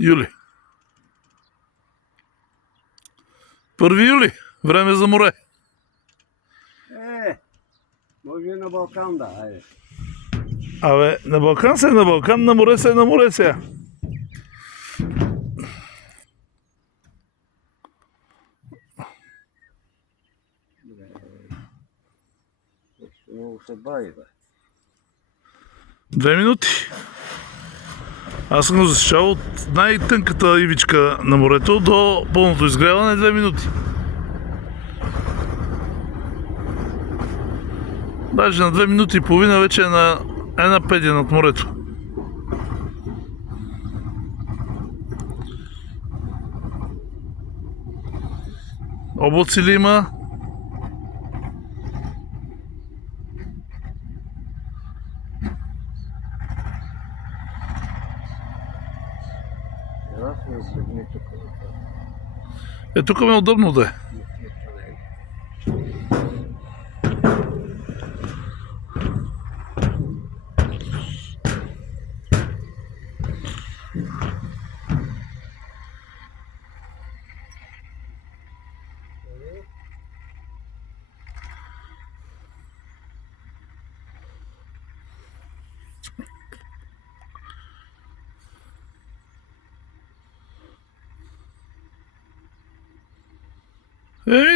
Юли. 1 юли. Време за море. Може и на Балкан, да. Айде. Абе, на Балкан се е на Балкан, на море се е на море сега. Много се бави, бе. 2 минути. Аз съм го засечал от най-тънката ивичка на морето до пълното изгряване 2 минути. Даже на 2 минути и половина вече е на една педия над морето. Облаци ли има? Аз не седни тук. Тук ми е удобно да е.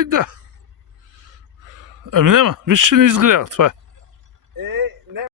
Да. Ами няма, виж, че не изгрява, това е.